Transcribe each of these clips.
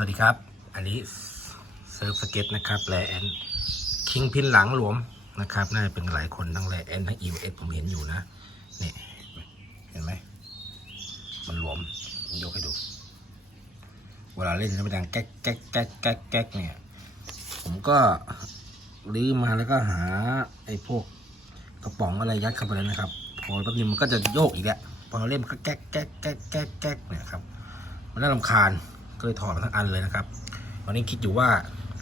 วัสดีครับ อันนี้เซิร์ฟสเก็ตนะครับแลแอนคิงพินหลังหลวมนะครับ น่าจะเป็นหลายคนทั้งแลแอนทั้งอีเอสผมเห็นอยู่นะ นี่ เห็นไหม มันหลวมยกให้ดู เวลาเล่นแล้วมันดังแก๊กแก๊กแก๊กแก๊กแก๊กเนี่ย ผมก็รื้อมาแล้วก็หาไอ้พวกกระป๋องอะไรยัดเข้าไปแล้วนะครับ พอแป๊บนึงมันก็จะโยกอีกแล้วพอเราเล่นมันก็แก๊กแก๊กแก๊กแก๊กแก๊กเนี่ยครับ มันน่ารำคาญ ก็เลยถอดมาทั้งอันเลยนะครับตอนนี้คิดอยู่ว่า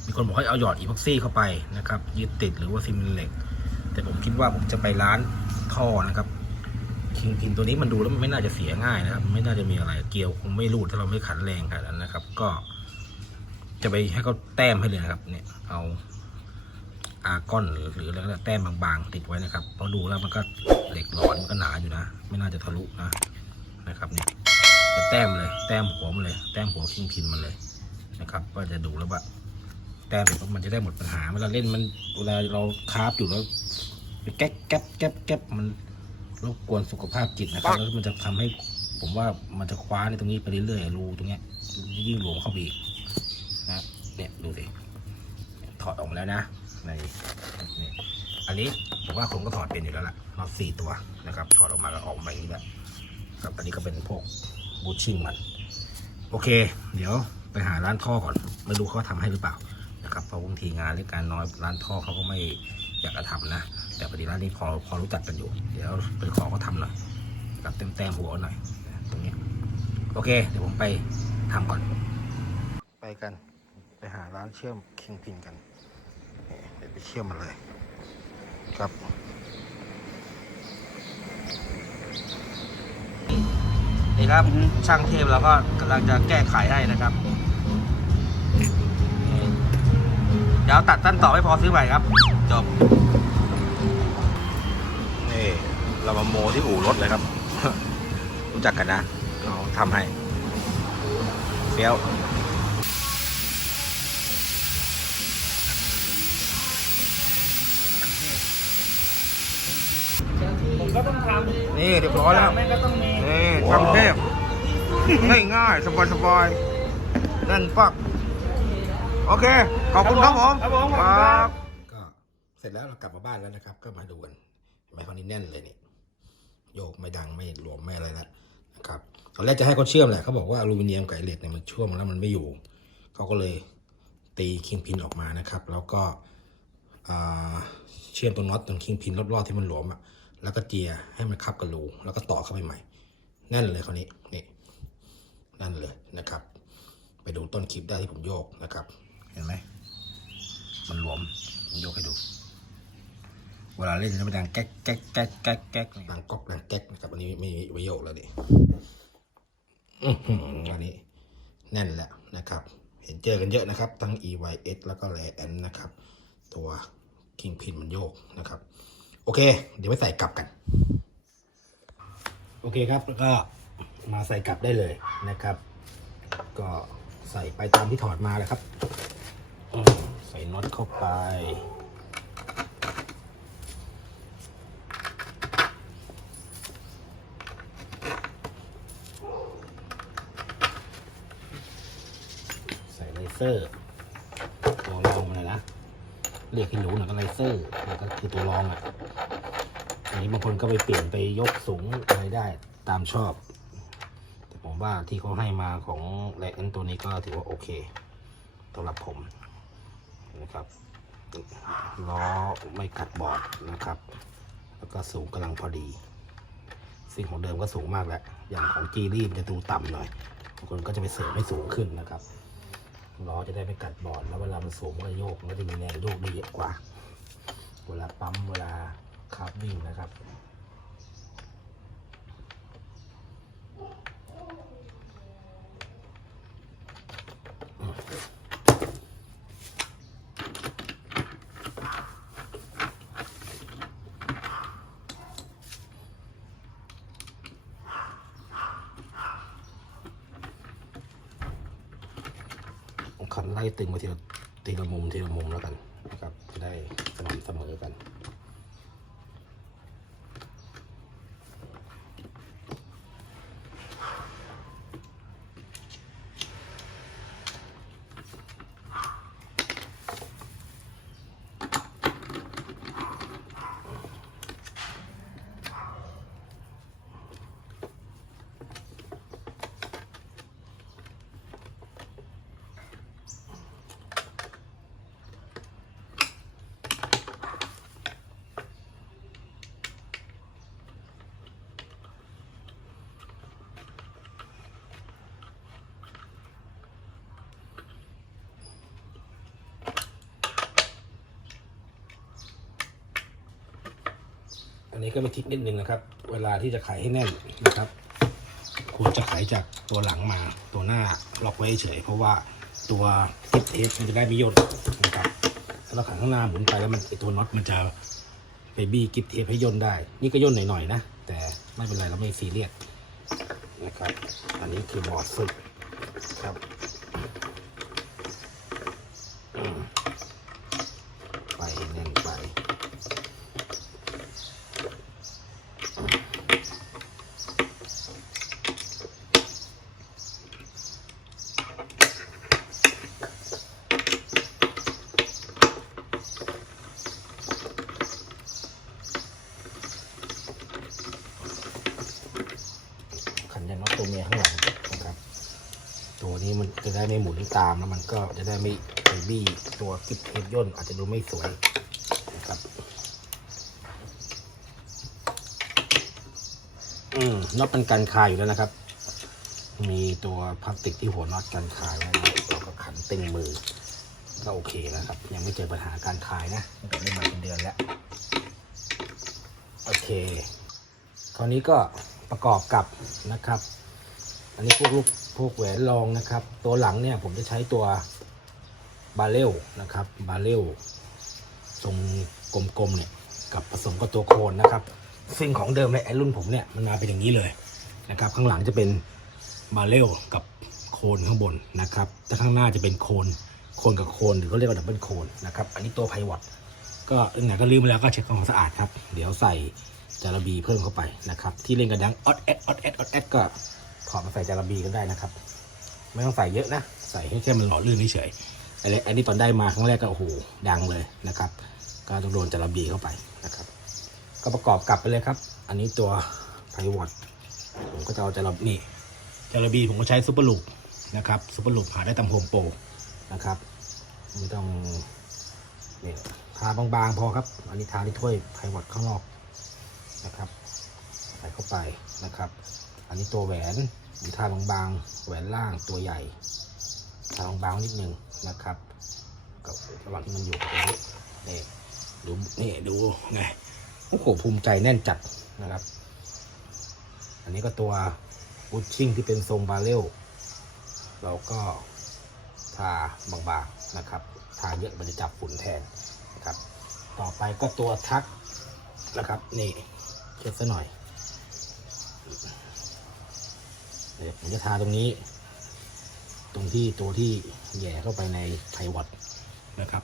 มีคนบอกให้เอาหยอดอีพ็อกซี่เข้าไปนะครับยึดติดหรือว่าซีเมเหล็ก แต่ผมคิดว่าผมจะไปร้านท่อนะครับคิงพินตัวนี้มันดูแล้วมันไม่น่าจะเสียง่ายนะครับ ไม่น่าจะมีอะไรเกี่ยวคงไม่รูดถ้าเราไม่ขันแรงขนาดนั้นนะครับ ก็ จะไปให้เขาแต้มให้เลยนะครับ เนี่ยเอาอาร์กอนหรือหรือะไรก็แต้มบางๆ ติดไว้นะครับเพราะดูแล้วมันก็เหล็กหลอนมันก็หนาอยู่นะ ไม่น่าจะทะลุนะนะครับเนี่ย จะแต้มเลย แต้มหัวมันเลย แต้มหัวคิงพินมันเลยนะครับ ก็จะดูแล้วว่าแต้มเสร็จปุ๊บมันจะได้หมดปัญหาเวลาเล่นมันเวลาเราคราฟอยู่แล้วไปแก๊กแก๊บแก๊บแก๊บมันรบกวนสุขภาพจิตนะครับแล้วมันจะทำให้ผมว่ามันจะคว้าในตรงนี้ไปเรื่อยๆรูตรงเนี้ยยิ่งหลวมเข้าไปอีกนะเนี่ยดูสิถอดออกมาแล้วนะในนี่อันนี้ผมว่าผมก็ถอดเป็นอยู่แล้วล่ะน็อตสี่ตัวนะครับ ถอดออกมาก็ออกมาอย่างนี้แหละครับอันนี้ก็เป็นพวก บูชชิ่งมัน โอเค เดี๋ยวไปหาร้านท่อก่อน ไม่รู้เขาทำให้หรือเปล่านะครับเพราะบางทีงานหรือการน้อยร้านท่อเขาก็ไม่อยากจะทำนะ แต่พอดีร้านนี้พอพอรู้จักกันอยู่ เดี๋ยวไปขอเขาทำหน่อยกับเต็มแต้มหัวหน่อยตรงนี้โอเค เดี๋ยวผมไปทำก่อน ไปกัน ไปหาร้านเชื่อมคิงพินกันเดี๋ยวไปเชื่อมมันเลยครับ นี่ครับช่างเทพเราก็กำลังจะแก้ไขให้นะครับนี่เดี๋ยวตัดตั้นต่อไม่พอซื้อใหม่ครับ จบ นี่เรามาโมที่อู่รถเลยครับ รู้จักกันนะเขาทำให้เฟี้ยว นี่เรียบร้อยแล้วแม่ก็ต้องมีนี่ช่างเทพง่ายง่ายสบายสบายๆนั่นปักโอเค ขอบคุณครับผมครับผมครับก็เสร็จแล้วเรากลับมาบ้านแล้วนะครับ ก็มาดูกันเห็นไหมคราวนี้แน่นเลยนี่โยกไม่ดังไม่หลวมไม่อะไรแล้วนะครับตอนแรกจะให้เขาเชื่อมแหละเขาบอกว่าอลูมิเนียมกับเหล็กเนี่ยมันเชื่อมแล้วมันไม่อยู่เขาก็เลยตีคิงพินออกมานะครับ แล้วก็อ่าเชื่อมตรงน็อตตรงคิงพินรอบๆที่มันหลวมอะ แล้วก็เจียให้มันคับกับรูแล้วก็ต่อเข้าไปใหม่แน่นเลยคราวนี้นี่นั่นเลยนะครับ ไปดูต้นคลิปได้ที่ผมโยกนะครับ เห็นไหมมันหลวมผมยกให้ดู เวลาเล่นแล้วมันดังแก๊กแก๊กแก๊กแก๊กแก๊กดังก๊อกดังแก๊กนะครับอันนี้ไม่มีประโยคแล้วดิอื้อหืออันนี้แน่นแล้วนะครับ เห็นเจอกันเยอะนะครับ ทั้ง EYS แล้วก็แลแอนนะครับ ตัวคิงพินมันโยกนะครับ โอเค เดี๋ยวไปใส่กลับกัน โอเคครับแล้วก็มาใส่กลับได้เลยนะครับ ก็ใส่ไปตามที่ถอดมาเลยครับ ใส่น็อตเข้าไปใส่ไลเซอร์ ตัวรองมันนะนะ เรียกให้รู้หน่อยก็ไลเซอร์แล้วก็คือตัวรองอะอันนี้บางคนก็ไปเปลี่ยนไปยกสูงอะไรได้ตามชอบ แต่ผมว่าที่เขาให้มาของแลนตัวนี้ก็ถือว่าโอเคสำหรับผมนะครับล้อไม่กัดบอร์ดนะครับ แล้วก็สูงกำลังพอดี สิ่งของเดิมก็สูงมากแล้ว อย่างของจีรีมันจะดูต่ำหน่อยบางคนก็จะไปเสริมให้สูงขึ้นนะครับ ล้อจะได้ไม่กัดบอดแล้วเวลามันสูงมันก็โยกมันก็จะมีแรงโยกได้เยอะกว่า เวลาปั๊มเวลาคาร์บวิ่งนะครับ ขันไล่ตึงมาทีละทีละมุมทีละมุมแล้วกันนะครับจะได้สม่ำเสมอกัน นี้ก็ไปทิกนิดนึงนะครับ เวลาที่จะไขให้แน่นนะครับควรจะไขจากตัวหลังมาตัวหน้าล็อกไว้เฉยเพราะว่าตัวทิปเทปมันจะได้ไม่ย่นนะครับถ้าเราขันข้างหน้าหมุนไปแล้วมันไอตัวน็อตมันจะไปบี้กิฟเทปให้ย่นได้ นี่ก็ย่นหน่อยๆนะ แต่ไม่เป็นไรเราไม่ซีเรียสนะครับ อันนี้คือบอร์ดฝึกครับอืมไปแน่นไป ขันยันน็อตตัวเมียข้างหลังนะครับ ตัวนี้มันจะได้ไม่หมุนตามแล้วมันก็จะได้ไม่ไปบี้ตัวกิบเทปย่นอาจจะดูไม่สวยนะครับ อืมน็อตเป็นกันคายอยู่แล้วนะครับ มีตัวพลาสติกที่หัวน็อตกันคายไว้นะเราก็ขันเต็งมือ ก็โอเคนะครับ ยังไม่เจอปัญหาการคายนะตั้งแต่ได้มาเป็นเดือนแล้ว โอเคคราวนี้ก็ประกอบกับนะครับ อันนี้พวกลูก พวกแหวนรองนะครับ ตัวหลังเนี่ยผมจะใช้ตัวบาเรลนะครับ บาเรลทรงกลมๆเนี่ยกับผสมกับตัวโคนนะครับ ซึ่งของเดิมในไอรุ่นผมเนี่ยมันมาเป็นอย่างนี้เลยนะครับ ข้างหลังจะเป็นบาเรลกับโคนข้างบนนะครับแต่ข้างหน้าจะเป็นโคนโคนกับโคนหรือเขาเรียกว่าดับเบิลโคนนะครับอันนี้ตัวไพวอตก็อันไหนก็ลืมไปแล้วก็เช็คความสะอาดครับ เดี๋ยวใส่จาระบีเพิ่มเข้าไปนะครับ ที่เล่นกันดังออดแอดออดแอดออดแอดก็ ถอดมาใส่จาระบีกันได้นะครับ ไม่ต้องใส่เยอะนะ ใส่ให้แค่มันหล่อลื่นเฉยๆอันนี้อันนี้ตอนได้มาครั้งแรกก็โอ้โหดังเลยนะครับ ก็ต้องโดนจาระบีเข้าไปนะครับ ก็ประกอบกลับไปเลยครับ อันนี้ตัวไพวอตผมก็จะเอาจาระนี่จาระบีผมก็ใช้ซุปเปอร์ลูปนะครับซุปเปอร์ลูปหาได้ตามโฮมโปรนะครับไม่ต้องเนี่ยทาบางๆพอครับ อันนี้ทาที่ถ้วยไพวอตข้างนอกนะครับ ใส่เข้าไปนะครับ อันนี้ตัวแหวนผมทาบางๆ แหวนล่างตัวใหญ่ทาบางๆนิดนึงนะครับกับระหว่างที่มันอยู่ตรงนี้นี่ดูนี่ดูไงโอ้โหภูมิใจแน่นจัดนะครับ อันนี้ก็ตัวบูชชิ่งที่เป็นทรงบาเรลเราก็ทาบางๆนะครับทาเยอะมันจะจับฝุ่นแทนนะครับ ต่อไปก็ตัวทักนะครับ นี่เช็ดซะหน่อย เดี๋ยวผมจะทาตรงนี้ ตรงที่ตัวที่แย่เข้าไปในไพวอตนะครับ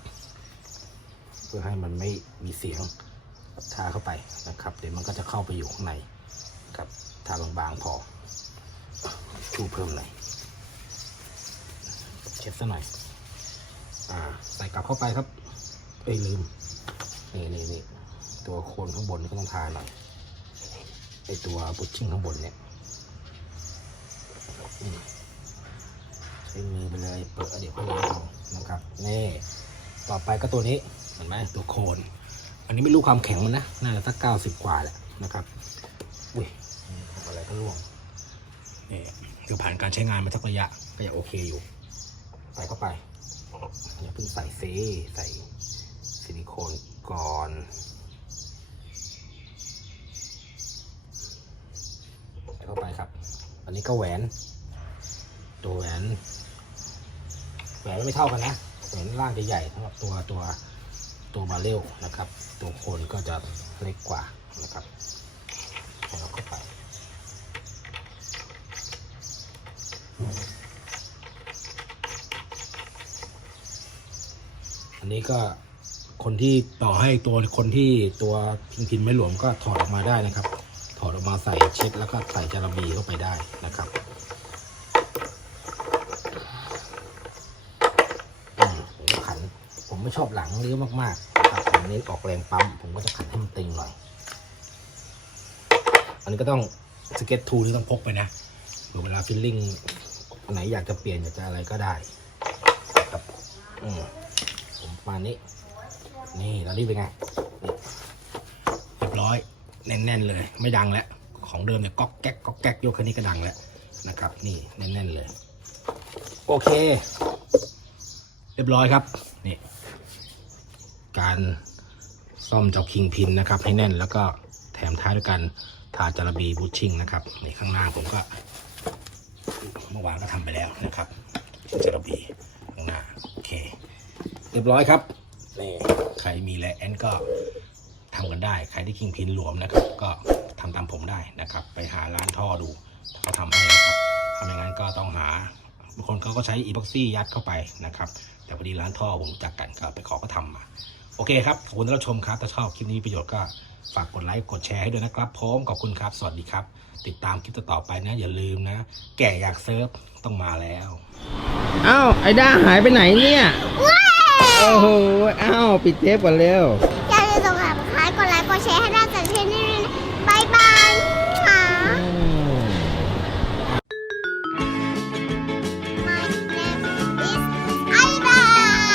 เพื่อให้มันไม่มีเสียงทาเข้าไปนะครับ เดี๋ยวมันก็จะเข้าไปอยู่ข้างในนะครับทาบางๆพอชูเพิ่มหน่อยเช็ดซะหน่อยอ่าใส่กลับเข้าไปครับเอ้ยลืมนี่นี่นี่ตัวโคนข้างบนก็ต้องทาหน่อยไอตัวบุชชิ่งข้างบนเนี่ย ใช้มือไปเลยเปิดเดี๋ยวก็ล้างนะครับนี่ต่อไปก็ตัวนี้เห็นไหมตัวโคน อันนี้ไม่รู้ความแข็งมันนะน่าจะสักเก้าสิบกว่าแหละนะครับอุ้ยทำอะไรก็ร่วงนี่คือผ่านการใช้งานมาสักระยะก็ยังโอเคอยู่ ใส่เข้าไปอย่าเพิ่งใส่เซใส่ซิลิโคนก่อนใส่เข้าไปครับ อันนี้ก็แหวน ตัวแหวนแหวนไม่เท่ากันนะแหวนล่างจะใหญ่สำหรับตัวตัวตัวบาเรลนะครับ ตัวโคนก็จะเล็กกว่านะครับใส่เราเข้าไปอันนี้ก็คนที่ต่อให้ตัวคนที่ตัวพิมพ์พิมพ์ไม่หลวมก็ถอดออกมาได้นะครับ ถอดออกมาใส่เช็ดแล้วก็ใส่จาระบีเข้าไปได้นะครับอืมผมก็ขัน ผม ไม่ชอบหลังเลี้ยวมากๆครับผมเน้ออกแรงปั๊มผมก็จะขันให้มันตึงหน่อย อันนี้ก็ต้องสเก็ตทูนี่ต้องพกไปนะเผื่อเวลาฟิลลิ่งไหนอยากจะเปลี่ยนอยากจะอะไรก็ได้ครับอืมผมประมาณนี้ นี่ตอนนี้เป็นไงเรียบร้อยแน่นๆเลย ไม่ดังแล้วของเดิมเนี่ยก๊อกแก๊กก๊อกแก๊กยกคันนี้ก็ดังแล้วนะครับ นี่แน่นๆเลย โอเค เรียบร้อยครับ นี่ การซ่อมเจ้าคิงพินนะครับ ให้แน่นแล้วก็แถมท้ายด้วยกันทาจารบีบูชชิ่งนะครับในข้างหน้าผมก็ เมื่อวานก็ทำไปแล้วนะครับจารบีข้างหน้าโอเค เรียบร้อยครับนี่ใครมีแลแอนก็ทำกันได้ ใครที่คิงพินหลวมนะครับ ก็ทำตามผมได้นะครับ ไปหาร้านท่อดูเขาทำให้นะครับทำอย่างนั้นก็ต้องหาบางคนเขาก็ใช้อีพ็อกซี่ยัดเข้าไปนะครับ แต่พอดีร้านท่อผมจักกันก็ไปขอก็ทำมา อเคครับ ขอบคุณที่รับชมครับ ถ้าชอบคลิปนี้ประโยชน์ก็ฝากกดไลค์กดแชร์ให้ด้วยนะครับพร้อมขอบคุณครับ สวัสดีครับ ติดตามคลิปต่อๆไปนะ อย่าลืมนะ แก่อยากเซิร์ฟต้องมาแล้วอ้าวไอ้ด้าหายไปไหนเนี่ย โอ้โหอ้าวปิดเทปก่อนเร็ว